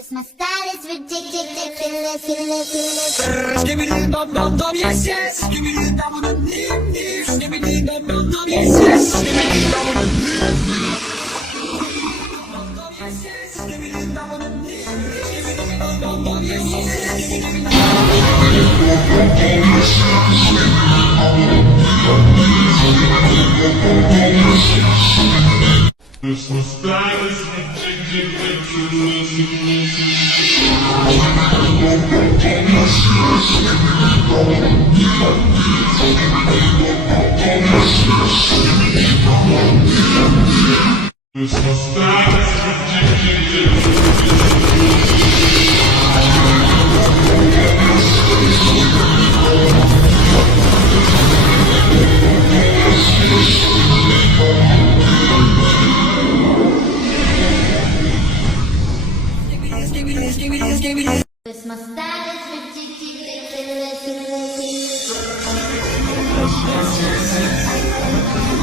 Cause my style is ridiculous. Skibidi dum dum dum, yes yes. Skibidi dum dum dim dim. Skibidi dum dum dum, yes yes. Skibidi dum dum dim dim. Yes yes. Skibidi dum dum dim dim. Skibidi dum dum dum, yes yes. Skibidi dum This my style is ridiculous. This my style is Cause my style is ridiculous.